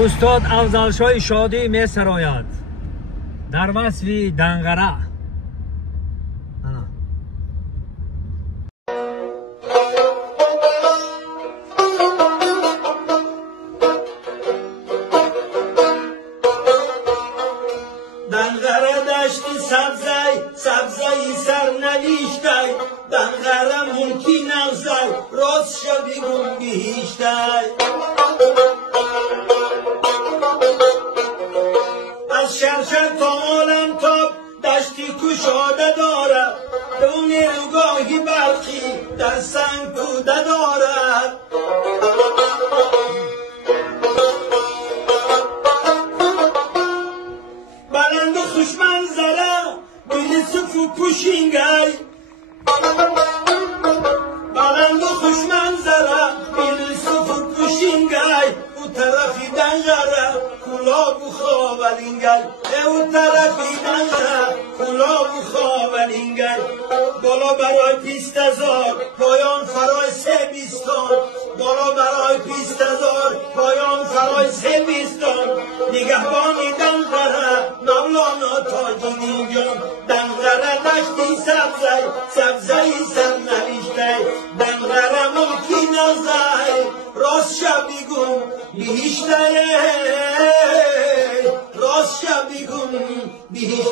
استاد افضلشاه شادی می سراید در وصف دنغره. دنغره دشت سبزی سرنویشتی، دنغره ملکی نغزی راست شدی گم بیشتی. از شرشر تا عالم تاب دشتی کشاده دارد، دو نیروگاهی برخی در سنگ کوده دارد. بلند و خوش منظره بیل سفو پوشینگی، بلند و خوش منظره بیل سفو پوشینگی. او طرفی دنجره کلاب و خوابلینگی، او طرفی دنجره کلاب و خوابلینگی. بالا برای 20,000 پایان فرای 320، بالا برای 20,000 پایان فرای 320. نگهبانی دنغره مولانا تاج‌الدین جان، دنغره دشتی سبزی سرنوشتی، دنغره ملکی نغزی راست شبی گم بیشتی، راست شبی گم بیشتی.